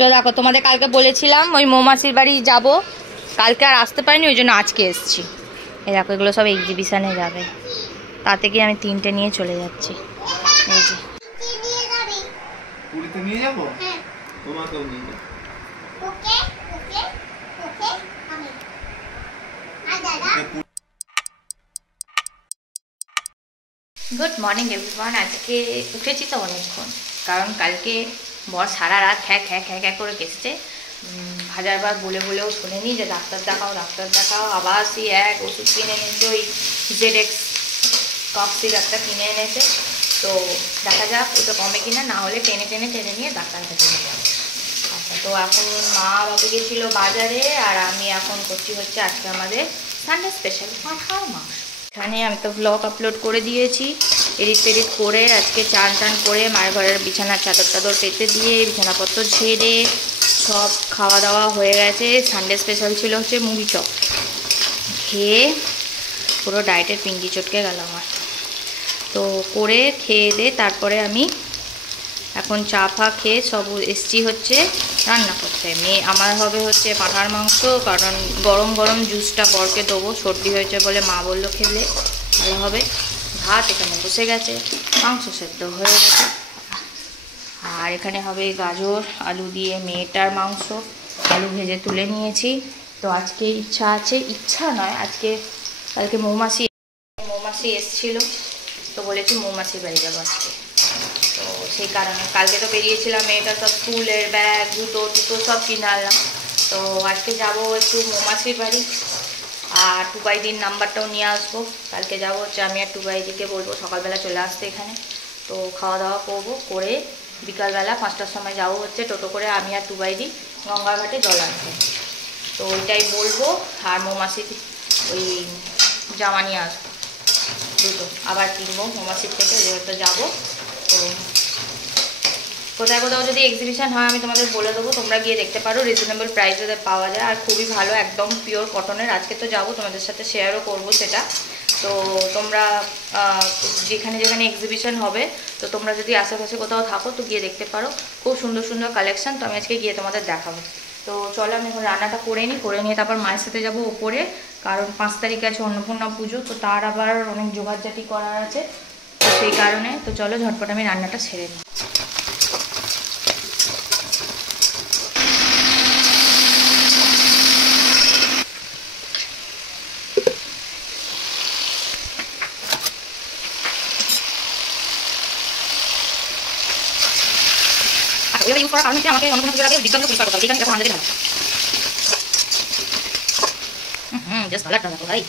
তো দেখো তোমাদের কালকে বলেছিলাম ওই মৌমাছির বাড়ি যাব, কালকে আর আসতে পারিনি, ওই জন্য আজকে এসেছি। এই দেখো এগুলো সব এক্সিবিশনে যাবে, তাতে গিয়ে আমি 3টে নিয়ে চলে যাচ্ছি। এই যে পুরীতে নিয়ে যাব, তোমাকেও নিয়ে যাব। ওকে ওকে ওকে আমি দাদা। Good morning everyone. আজকে উঠেছি তো অনেকক্ষণ, কারণ কালকে বর সারা রাত খ্যাঁ খ্যাঁ খ্যাঁ খ্যাঁ করে কেসছে। হাজারবার বলে বলেও শোনেনি যে ডাক্তার দেখাও ডাক্তার দেখাও। আবার সেই এক ওষুধ কিনে এনেছে, ওই ZX কফ সিরাপটা কিনে এনেছে। তো দেখা যাক ওটা কমে কিনা, না হলে টেনে টেনে টেনে নিয়ে ডাক্তার কাছে নিয়ে যাবো। আচ্ছা, তো এখন মা বাবা গেছিলো বাজারে, আর আমি এখন করছি হচ্ছে আজকে আমাদের সানডে স্পেশাল পাঁঠার মাংস। এখানে আমি তো ব্লগ আপলোড করে দিয়েছি, এডিট টেডিট করে আজকে চান টান করে মায়ের ঘরের বিছানার চাদর টাদর পেতে দিয়ে বিছানাপত্র ঝেড়ে সব খাওয়া দাওয়া হয়ে গেছে। সানডে স্পেশাল ছিল হচ্ছে মুড়ি চপ, খেয়ে পুরো ডায়েটের পিন্ডি চটকে গেল আমার। তো করে খেয়ে দে তারপরে আমি এখন চা ফা খেয়ে সব এসছি হচ্ছে রান্না করতে। আমার হবে হচ্ছে পাঁঠার মাংস, কারণ গরম গরম জুসটা বরকে দেবো, সর্দি হয়েছে বলে মা বললো খেলে ভালো হবে। ভাত এখানে বসে গেছে, মাংস সেদ্ধ হয়ে গেছে, আর এখানে হবে গাজর আলু দিয়ে মেয়েটার মাংস, আলু ভেজে তুলে নিয়েছি। তো আজকে ইচ্ছা আছে, ইচ্ছা নয়, আজকে কালকে মৌমাছি এসছিল, তো বলেছি মৌমাছির বাড়ি যাবো আজকে। তো সেই কারণে কালকে তো বেরিয়েছিলাম, মেয়েটা সব স্কুলের ব্যাগ জুতো টুতো সব কিনে আনলাম। তো আজকে যাবো একটু মৌমাছির বাড়ি, আর টুবাইদির নাম্বারটাও নিয়ে আসবো। কালকে যাবো হচ্ছে আমি আর টুবাইদিকে বলবো সকালবেলা চলে আসতে এখানে। তো খাওয়া দাওয়া করবো, করে বিকালবেলা 5টার সময় যাবো হচ্ছে টোটো করে আমি আর টুবাইদি গঙ্গার ঘাটে জল আনতে। তো ওইটাই বলবো, আর মৌমাছি ওই জামা নিয়ে আসবো দুটো, আবার কিনবো মৌমাছির থেকে, যেহেতু যাবো। তো কোথায় কোথাও যদি এক্সিবিশন হয় আমি তোমাদের বলে দেবো, তোমরা গিয়ে দেখতে পারো, রিজনেবল প্রাইসে পাওয়া যায় আর খুবই ভালো, একদম পিওর কটনের। আজকে তো যাবো, তোমাদের সাথে শেয়ারও করবো সেটা। তো তোমরা যেখানে যেখানে এক্সিবিশন হবে, তো তোমরা যদি আশেপাশে কোথাও থাকো তো গিয়ে দেখতে পারো, খুব সুন্দর সুন্দর কালেকশন। তো আমি আজকে গিয়ে তোমাদের দেখাবো। তো চলো আমি এখন রান্নাটা করে নিয়ে তারপর মায়ের সাথে যাবো ওপরে, কারণ 5 তারিখে আছে অন্নপূর্ণা পুজো, তো তার আবার অনেক জোগাড়জাটি করার আছে, তো সেই কারণে। তো চলো ঝটপট আমি রান্নাটা সেরে নিই। ওইভাবে ইউজ করার কারণ হচ্ছে আমাকে অন্নপূর্ণা পুজোর আগে দিকগুলো পরিষ্কার করতে হবে, যেখানে দেখো আমাদের ভালো জাস্ট কালারটা দেখো ভাই,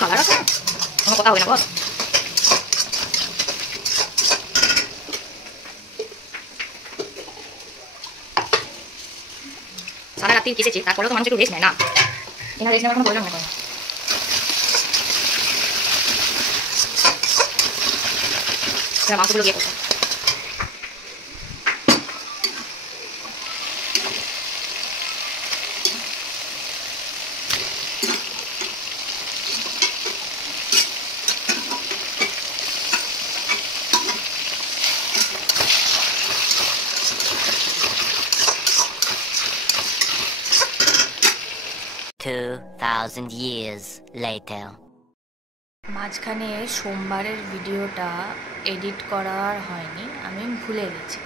কালার আছে কোনো কথা হয় না বল। সারা রাত্রি কেসেছি, তারপরেও তো মানুষ একটু রেস্ট নেয় না, এখানে রেস্ট নেওয়ার কোনো প্রয়োজন নেই। মাংসগুলো গিয়ে করছে 2,000 years later. মাঝখানে সোমবারের ভিডিওটা এডিট করার হয়নি, আমি ভুলে গেছি।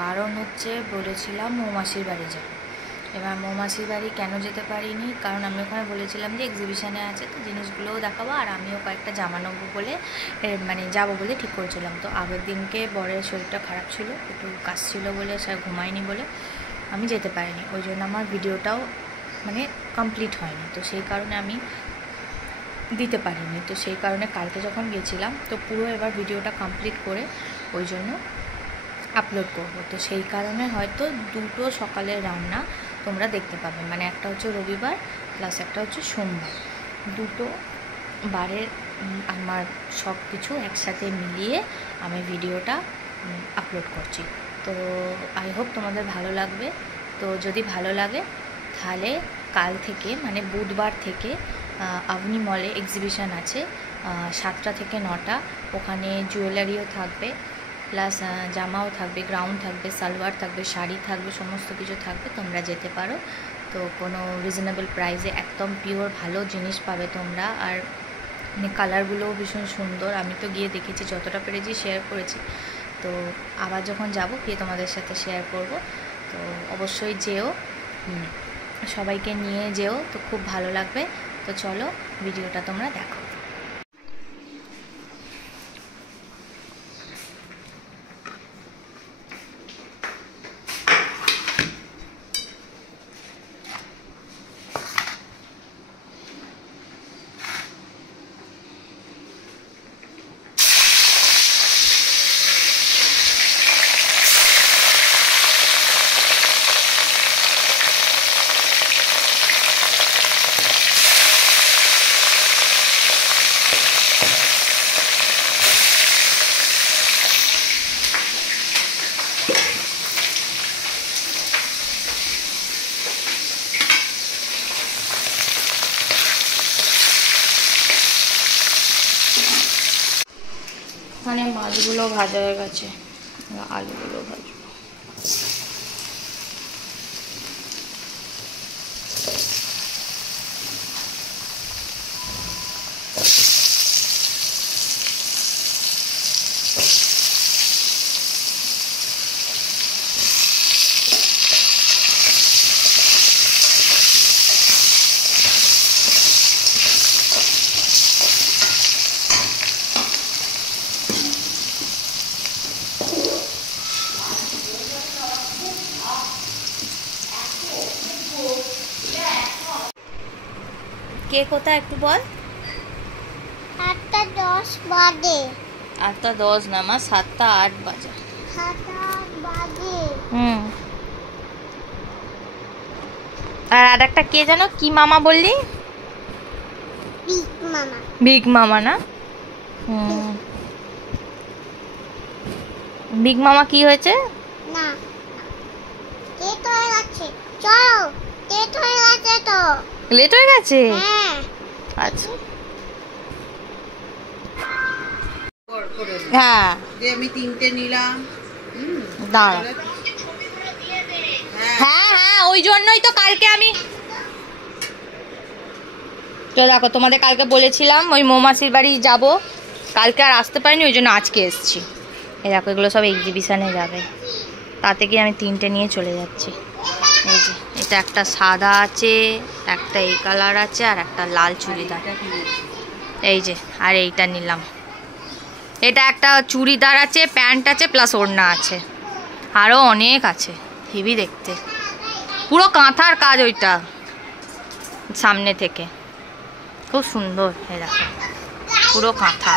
কারণ হচ্ছে বলেছিলাম মৌমাছির বাড়ি যাব। এবার মৌমাছির বাড়ি কেন যেতে পারিনি, কারণ আমি ওখানে বলেছিলাম যে এক্সিবিশানে আছে, তো জিনিসগুলোও দেখাবো, আর আমিও কয়েকটা জামা নেবো বলে মানে যাবো বলে ঠিক করেছিলাম। তো আগের দিনকে বরের শরীরটা খারাপ ছিল, একটু কাজ ছিল বলে, সে ঘুমায়নি বলে আমি যেতে পারিনি, ওই জন্য আমার ভিডিওটাও মানে কমপ্লিট হয়নি। তো সেই কারণে আমি দিতে পারিনি। তো সেই কারণে কালকে যখন গেছিলাম তো পুরো এবার ভিডিওটা কমপ্লিট করে ওই জন্য আপলোড করব। তো সেই কারণে হয়তো দুটো সকালের রান্না তোমরা দেখতে পাবে, মানে একটা হচ্ছে রবিবার প্লাস একটা হচ্ছে সোমবার, দুটো বারের আমার সব কিছু একসাথে মিলিয়ে আমি ভিডিওটা আপলোড করছি। তো আই হোপ তোমাদের ভালো লাগবে। তো যদি ভালো লাগে তাহলে কাল থেকে মানে বুধবার থেকে আভনি মলে এক্সিবিশন আছে 7টা থেকে 9টা, ওখানে জুয়েলারিও থাকবে, প্লাস জামাও থাকবে, গাউন থাকবে, সালোয়ার থাকবে, শাড়ি থাকবে, সমস্ত কিছু থাকবে, তোমরা যেতে পারো। তো কোনো রিজনেবল প্রাইসে একদম পিওর ভালো জিনিস পাবে তোমরা। আর কালারগুলোও ভীষণ সুন্দর, আমি তো গিয়ে দেখেছি, যতটা পেরেছি শেয়ার করেছি। তো আবার যখন যাব গিয়ে তোমাদের সাথে শেয়ার করব। তো অবশ্যই যেও, সবাইকে নিয়ে যেও, তো খুব ভালো লাগবে। তো চলো ভিডিওটা তোমরা দেখো। মানে মাছগুলো ভাজা হয়ে গেছে, আলুগুলো ভাজবো। কে কোথায় একটু বল। 8:10 বাজে। 8:10 না মা, 7:08 বাজে। 7:08 বাজে। আর একটা কে জানো, কি মামা বললি? বিগ মামা। বিগ মামা না? বিগ মামা কি হয়েছে? না, লেট হয়ে গেছে, চলো, লেট হয়ে গেছে তো। লেট হয়ে গেছে? হ্যাঁ। আচ্ছা, হ্যাঁ আমি 3টে নিলাম। দাঁড়া। হ্যাঁ হ্যাঁ, ওই জন্যই তো কালকে আমি, তো দেখো তোমাদের কালকে বলেছিলাম ওই মৌমাছির বাড়ি যাব, কালকে আর আসতে পারিনি, ওই জন্য আজকে এসেছি। এই দেখো এগুলো সব এক্সিবিশনে যাবে, তাতে কি আমি 3টে নিয়ে চলে যাচ্ছি। এই যে এটা একটা সাদা আছে, একটা এই কালার আছে, আর একটা লাল চুড়িদার। এই যে, আর এইটা নিলাম। এটা একটা চুড়িদার আছে, প্যান্ট আছে, প্লাস ওড়না আছে, আরও অনেক আছে, হেভি দেখতে, পুরো কাঁথার কাজ ওইটা, সামনে থেকে খুব সুন্দর। এই দেখো পুরো কাঁথা।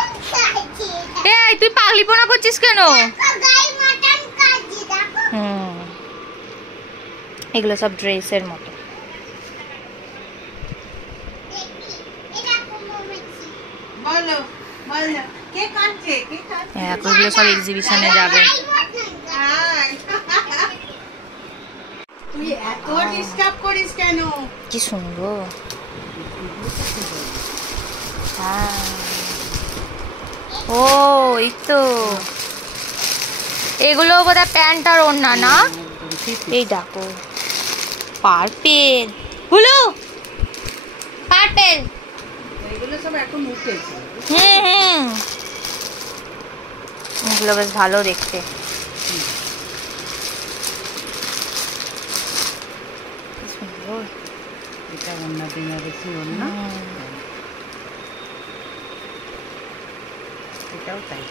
এই তুই পাগলিপনা করছিস কেন? এগুলো সব ড্রেসের মতো। বলো বলো, কে কাঁদছে? কে কাঁদছে? এগুলো সব এক্সিবিশনে যাবে। তুই এত ডিস্টার্ব করিস কেন? কি সুন্দর। হ্যাঁ, ও এই তো এগুলো বোধহয় প্যান্ট আর ওড়না না? এই দেখো পার্পেল, হুলু পার্পেল, এগুলো সব এখন উঠেছে। এগুলো বেশ ভালো দেখতে। এটা অন্য দিন বেশি অন্য, এটাও তাই।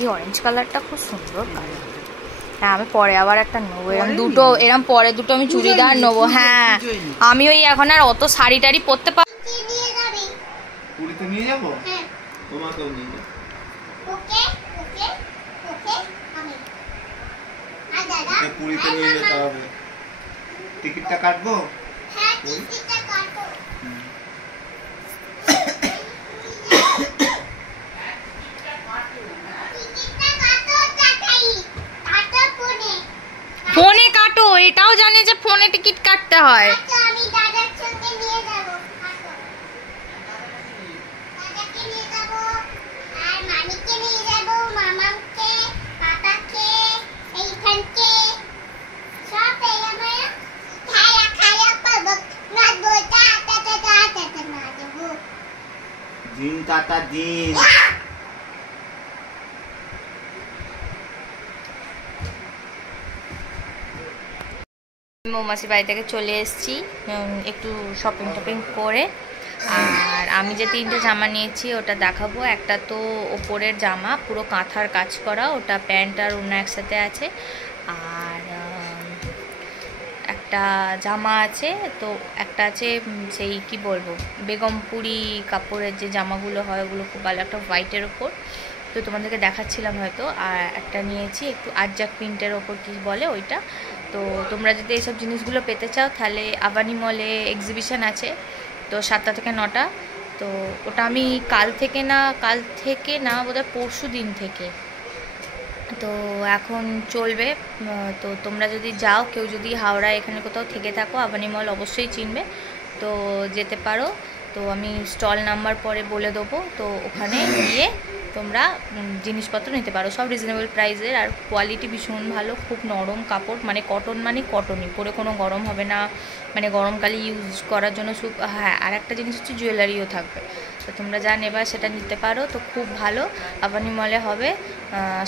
এই অরেঞ্জ কালারটা খুব সুন্দর কালার। হ্যাঁ, আমি পরে আবার একটা নেবো, এরকম দুটো, এরকম পরে দুটো আমি চুড়িদার নেবো। হ্যাঁ, আমি ওই এখন আর অত শাড়ি টাড়ি পরতে পারি। পুরীতে নিয়ে যাবো? হ্যাঁ, তোমাকেও নিয়ে যাবো। ওকে ওকে ওকে, আমি আর দাদা পুরীতে নিয়ে যেতে হবে। টিকিটটা কাটবো? হ্যাঁ, টিকিটটা কাটো। ফোনে কাটো, এটাও জানে যে ফোনে টিকিট কাটতে হয়। আমি দাদার সঙ্গে নিয়ে যাবো, দাদাকে নিয়ে যাবো, আর মানিককে নিয়ে যাবো, মামাকে তার জিন্স। মৌমাসির বাড়ি থেকে চলে এসেছি একটু শপিং টপিং করে। আর আমি যে 3টে জামা নিয়েছি ওটা দেখাবো। একটা তো ওপরের জামা পুরো কাঁথার কাজ করা, ওটা প্যান্ট আর ওড়না একসাথে আছে। আর একটা জামা আছে, তো একটা আছে সেই কি বলবো বেগমপুরি কাপড়ের যে জামাগুলো হয় ওগুলো খুব ভালো, একটা হোয়াইটের ওপর, তো তোমাদেরকে দেখাচ্ছিলাম হয়তো। আর একটা নিয়েছি একটু আরজাক প্রিন্টের ওপর কি বলে ওইটা। তো তোমরা যদি এইসব জিনিসগুলো পেতে চাও তাহলে আবানি মলে এক্সিবিশন আছে, তো 7টা থেকে 9টা। তো ওটা আমি কাল থেকে না বোধহয় পরশু দিন থেকে তো এখন চলবে। তো তোমরা যদি যাও, কেউ যদি হাওড়া এখানে কোথাও থেকে থাকো, আবানি মল অবশ্যই চিনবে, তো যেতে পারো। তো আমি স্টল নাম্বার পরে বলে দেবো, তো ওখানে গিয়ে তোমরা জিনিসপত্র নিতে পারো, সব রিজনেবল প্রাইসের। আর কোয়ালিটি ভীষণ ভালো, খুব নরম কাপড়, মানে কটন, মানে কটনই, পরে কোনো গরম হবে না, মানে গরমকালে ইউজ করার জন্য হ্যাঁ, আর একটা জিনিস হচ্ছে জুয়েলারিও থাকবে, তো তোমরা যা নেবা সেটা নিতে পারো। তো খুব ভালো, আবানি মলে হবে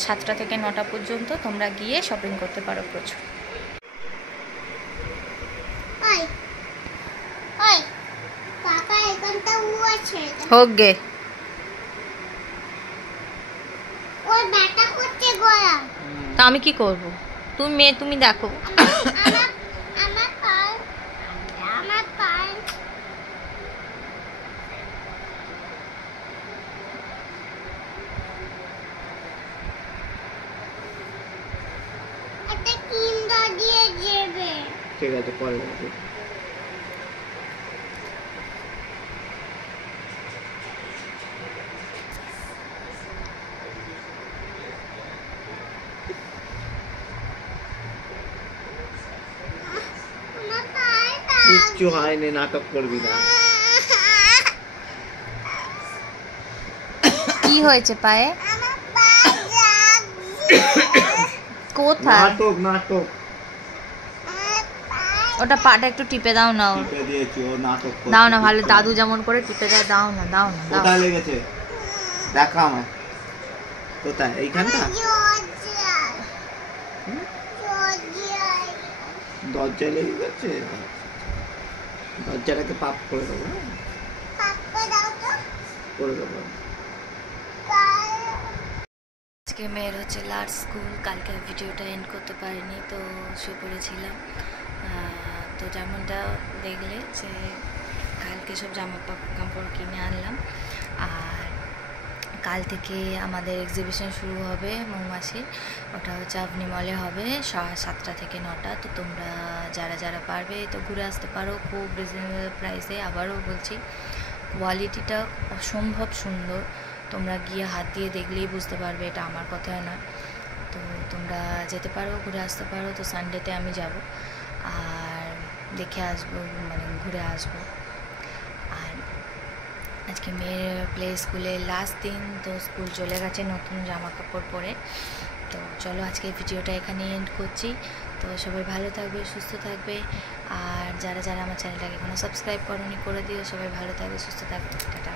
7টা থেকে 9টা পর্যন্ত, তোমরা গিয়ে শপিং করতে পারো প্রচুর। হোক গে, তা আমি কি করব? তুমি মেয়ে, তুমি দেখো। ঠিক আছে, পরে কিচ্ছু হয়নি, নাটক করবি না। কি হয়েছে পায়ে? কোথায়? নাটক নাটক, ওটা পাটা একটু টিপে দাও না, টিপে দিয়েছি, ও নাটক করছে। দাও না, ভালো দাদু যেমন করে টিপে দেয়, দাও না দাও। কোথায় লেগেছে দেখা আমার? কোথায়? এইখানটা? দরজায় লেগে গেছে, দরজাটাকে পাপ করে দেবো, করে দেবো। আজকে মেয়ের হচ্ছে লাস্ট স্কুল, কালকে ভিডিওটা এন্ড করতে পারিনি, তো শুয়ে পড়েছিলাম। তো যেমনটা দেখলে যে কালকে সব জামা কাপড় কিনে আনলাম। আর কাল থেকে আমাদের এক্সিবিশন শুরু হবে মৌমাছির, ওটা হচ্ছে আবানি মলে হবে 7টা থেকে 9টা। তো তোমরা যারা যারা পারবে তো ঘুরে আসতে পারো, খুব রিজনেবল প্রাইসে। আবারও বলছি, কোয়ালিটিটা অসম্ভব সুন্দর, তোমরা গিয়ে হাত দিয়ে দেখলেই বুঝতে পারবে, এটা আমার কথায় নয়। তো তোমরা যেতে পারো, ঘুরে আসতে পারো। তো সানডেতে আমি যাব আর দেখে আসবো, মানে ঘুরে আসবো। আর আজকে মেয়ের প্লে স্কুলের লাস্ট দিন, তো স্কুল চলে গেছে নতুন জামা কাপড় পরে। তো চলো আজকে ভিডিওটা এখানে এন্ড করছি। তো সবাই ভালো থাকবে, সুস্থ থাকবে। আর যারা যারা আমার চ্যানেলটাকে এখনো সাবস্ক্রাইব করোনি করে দিও। সবাই ভালো থাকবে, সুস্থ থাকবে, টাটা।